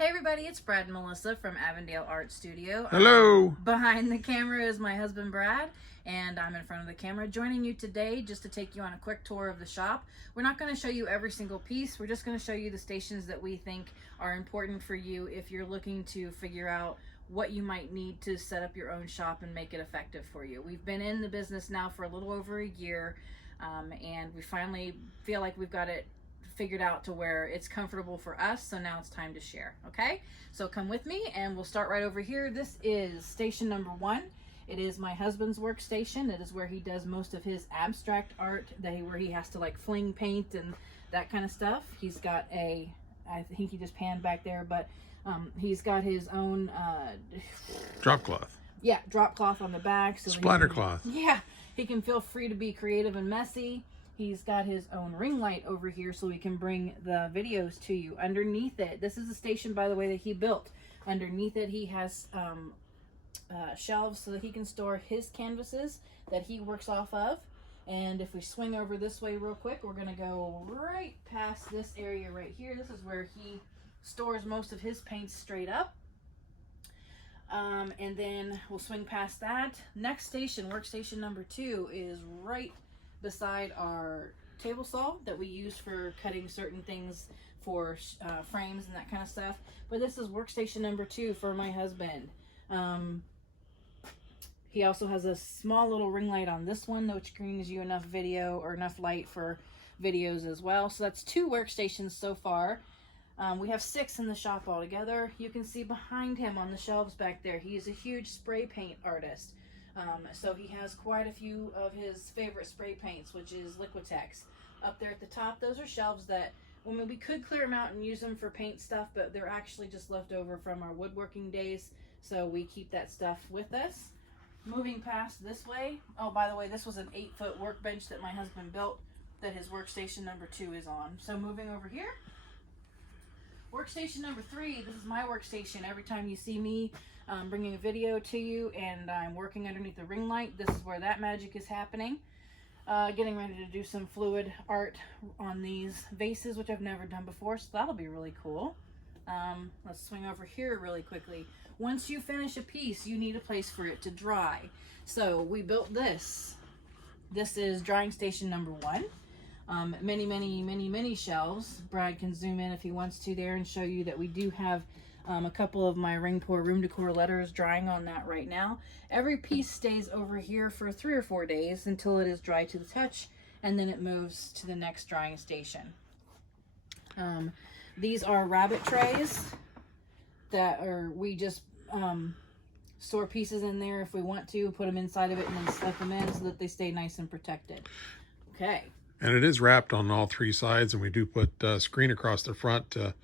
Hey everybody, it's Brad and Melissa from Avondale Art Studio. Hello. Behind the camera is my husband Brad, and I'm in front of the camera joining you today just to take you on a quick tour of the shop. We're not going to show you every single piece. We're just going to show you the stations that we think are important for you if you're looking to figure out what you might need to set up your own shop and make it effective for you. We've been in the business now for a little over a year, and we finally feel like we've got it figured out to where it's comfortable for us, so now it's time to share. Okay, so come with me and we'll start right over here. This is station number 1. It is my husband's workstation. It is where he does most of his abstract art, where he has to like fling paint and that kind of stuff. He's got a, I think he just panned back there, but he's got his own Drop cloth. Yeah, drop cloth on the back, so splatter cloth. Yeah, he can feel free to be creative and messy. He's got his own ring light over here so we can bring the videos to you. Underneath it, this is a station, by the way, that he built. Underneath it, he has shelves so that he can store his canvases that he works off of. And if we swing over this way real quick, we're going to go right past this area right here. This is where he stores most of his paints straight up. And then we'll swing past that. Next station, workstation number 2, is right beside our table saw that we use for cutting certain things for frames and that kind of stuff. But this is workstation number 2 for my husband. He also has a small little ring light on this one, which brings you enough video or enough light for videos as well. So that's 2 workstations so far. We have 6 in the shop altogether. You can see behind him on the shelves back there, he is a huge spray paint artist. So he has quite a few of his favorite spray paints, which is Liquitex. Up there at the top, those are shelves that, we could clear them out and use them for paint stuff, but they're actually just left over from our woodworking days, so we keep that stuff with us. Moving past this way, oh, by the way, this was an 8-foot workbench that my husband built that his workstation number 2 is on. So moving over here, workstation number 3, this is my workstation. Every time you see me bringing a video to you and I'm working underneath the ring light, this is where that magic is happening. Getting ready to do some fluid art on these vases, which I've never done before, so that'll be really cool. Let's swing over here really quickly. Once you finish a piece, you need a place for it to dry. So we built this. This is drying station number 1. Many shelves. Brad can zoom in if he wants to there and show you that we do have a couple of my ring pour room decor letters drying on that right now. Every piece stays over here for 3 or 4 days until it is dry to the touch, and then it moves to the next drying station. These are rabbit trays that we just store pieces in there if we want to, put them inside of it and then stuff them in so that they stay nice and protected. Okay. And it is wrapped on all 3 sides, and we do put screen across the front to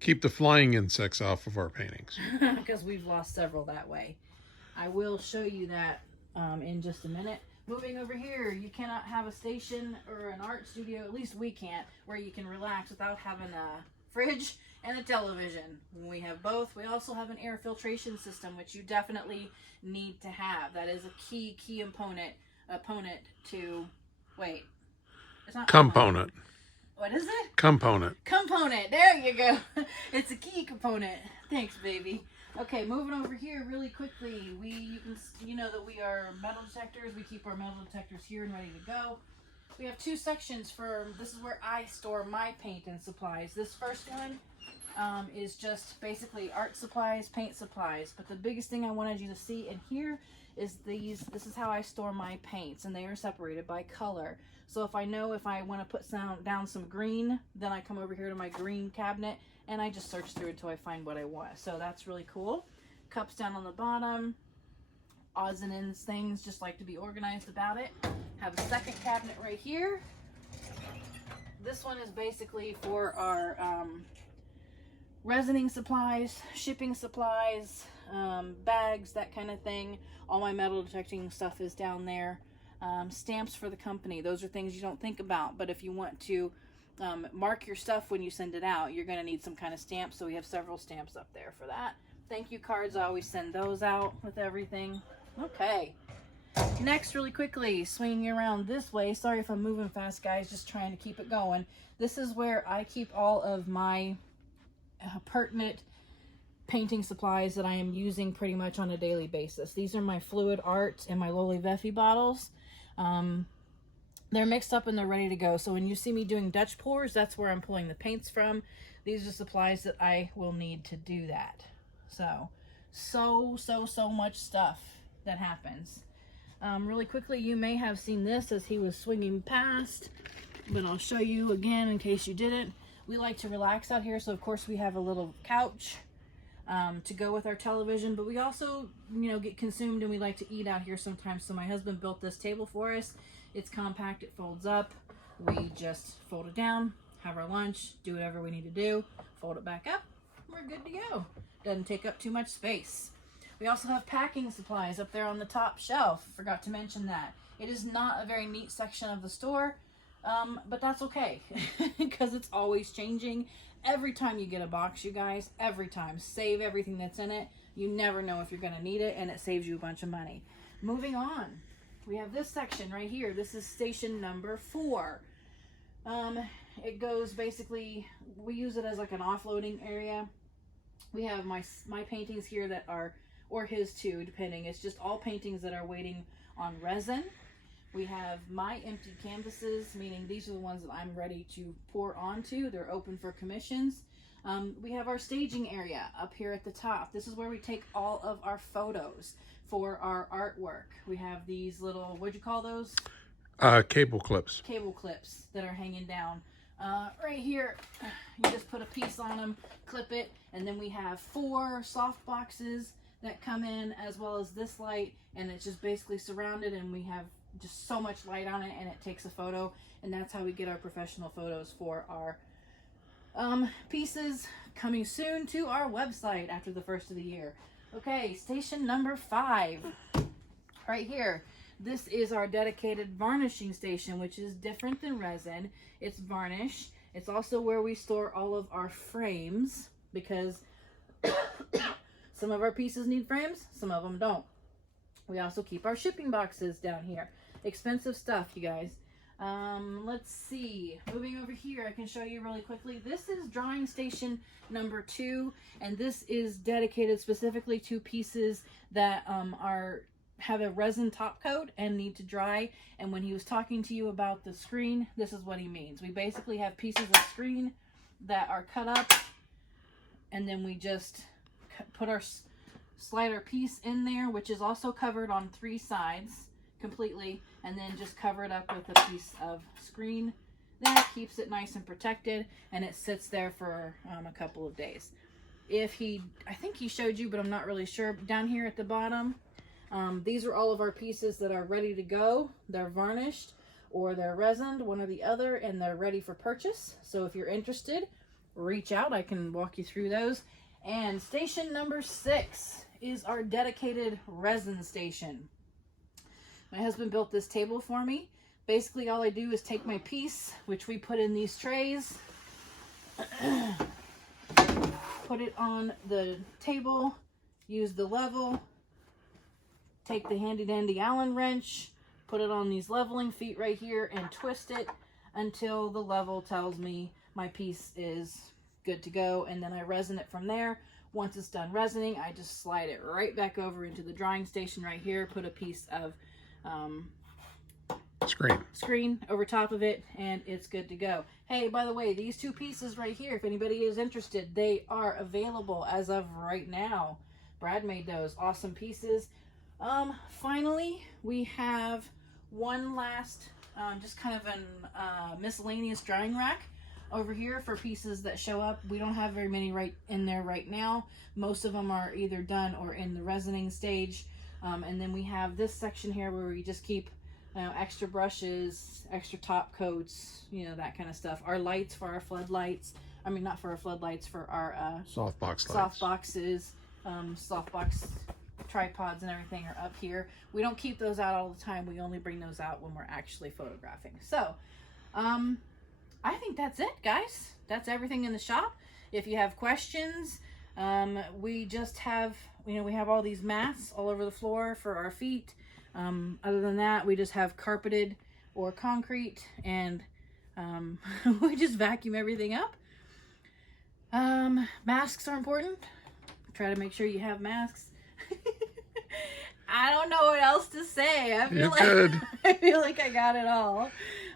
keep the flying insects off of our paintings. Because we've lost several that way. I will show you that in just a minute. Moving over here, you cannot have a station or an art studio, at least we can't, where you can relax without having a fridge and a television. We have both. We also have an air filtration system, which you definitely need to have. That is a key opponent to, wait, it's not component. What is it? Component. Component. There you go. It's a key component. Thanks, baby. Okay, moving over here really quickly. You know that we are metal detectors. We keep our metal detectors here and ready to go. We have 2 sections this is where I store my paint and supplies. This first one is just basically art supplies, paint supplies. But the biggest thing I wanted you to see in here is this is how I store my paints, and they are separated by color. So if I want to put down some green, then I come over here to my green cabinet and I just search through until I find what I want. So that's really cool. Cups down on the bottom, odds and ends things, just like to be organized about it. Have a second cabinet right here. This one is basically for our resining supplies, shipping supplies, bags, that kind of thing. All my metal detecting stuff is down there. Stamps for the company. Those are things you don't think about, but if you want to mark your stuff when you send it out, you're going to need some kind of stamp, so we have several stamps up there for that. Thank you cards, I always send those out with everything. Okay, next, really quickly, swinging around this way. Sorry if I'm moving fast, guys, just trying to keep it going. This is where I keep all of my pertinent painting supplies that I am using pretty much on a daily basis. These are my Fluid Art and my Loli Veffy bottles. They're mixed up and they're ready to go. So when you see me doing Dutch pours, that's where I'm pulling the paints from. These are supplies that I will need to do that. So much stuff that happens. Really quickly, you may have seen this as he was swinging past, but I'll show you again in case you didn't. We like to relax out here, so of course we have a little couch to go with our television, but we also, you know, get consumed and we like to eat out here sometimes. So my husband built this table for us. It's compact, it folds up. We just fold it down, have our lunch, do whatever we need to do, fold it back up, we're good to go. Doesn't take up too much space. We also have packing supplies up there on the top shelf. Forgot to mention that. It is not a very neat section of the store, but that's okay because it's always changing. Every time you get a box, you guys, every time, save everything that's in it. You never know if you're going to need it, and it saves you a bunch of money. Moving on, we have this section right here. This is station number 4. It goes basically, we use it as like an offloading area. We have my paintings here that are, or his too, depending. It's just all paintings that are waiting on resin. We have my empty canvases, meaning these are the ones that I'm ready to pour onto. They're open for commissions. We have our staging area up here at the top. This is where we take all of our photos for our artwork. We have these little, what'd you call those? Cable clips. Cable clips that are hanging down. Right here, you just put a piece on them, clip it, and then we have 4 soft boxes that come in, as well as this light, and it's just basically surrounded, and we have just so much light on it, and it takes a photo, and that's how we get our professional photos for our pieces, coming soon to our website after the first of the year. Okay, station number 5 right here. This is our dedicated varnishing station, which is different than resin. It's varnish. It's also where we store all of our frames, because some of our pieces need frames, some of them don't. We also keep our shipping boxes down here. Expensive stuff, you guys. Let's see. Moving over here, I can show you really quickly. This is drawing station number 2, and this is dedicated specifically to pieces that have a resin top coat and need to dry. And when he was talking to you about the screen, this is what he means. We basically have pieces of screen that are cut up, and then we just put our slider piece in there, which is also covered on 3 sides completely, and then just cover it up with a piece of screen. That keeps it nice and protected, and it sits there for a couple of days. I think he showed you, but I'm not really sure. Down here at the bottom, these are all of our pieces that are ready to go. They're varnished or they're resined, one or the other, and they're ready for purchase. So if you're interested, reach out. I can walk you through those. And station number 6 is our dedicated resin station. My husband built this table for me. Basically, all I do is take my piece, which we put in these trays, put it on the table, use the level, take the handy dandy Allen wrench, put it on these leveling feet right here, and twist it until the level tells me my piece is good to go, and then I resin it from there. Once it's done resining, I just slide it right back over into the drying station right here, put a piece of screen over top of it, and it's good to go. Hey, by the way, these 2 pieces right here, if anybody is interested, they are available as of right now. Brad made those awesome pieces. Finally, we have one last just kind of an miscellaneous drying rack over here for pieces that show up. We don't have very many right in there right now. Most of them are either done or in the resining stage. And then we have this section here where we just keep extra brushes, extra top coats, that kind of stuff. Our lights for our floodlights. I mean, not for our floodlights, for our softbox lights. Softboxes, softbox tripods and everything are up here. We don't keep those out all the time. We only bring those out when we're actually photographing. So, I think that's it, guys. That's everything in the shop. If you have questions, we just have, we have all these mats all over the floor for our feet. Other than that, we just have carpeted or concrete, and we just vacuum everything up. Masks are important. try to make sure you have masks. I don't know what else to say. You're good. I feel like I got it all.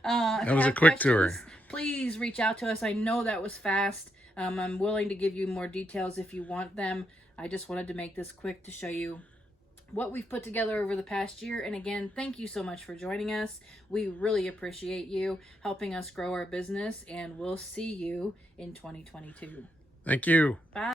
That was a quick tour. Please reach out to us. I know that was fast. I'm willing to give you more details if you want them. I just wanted to make this quick to show you what we've put together over the past year. And again, thank you so much for joining us. We really appreciate you helping us grow our business, and we'll see you in 2022. Thank you. Bye.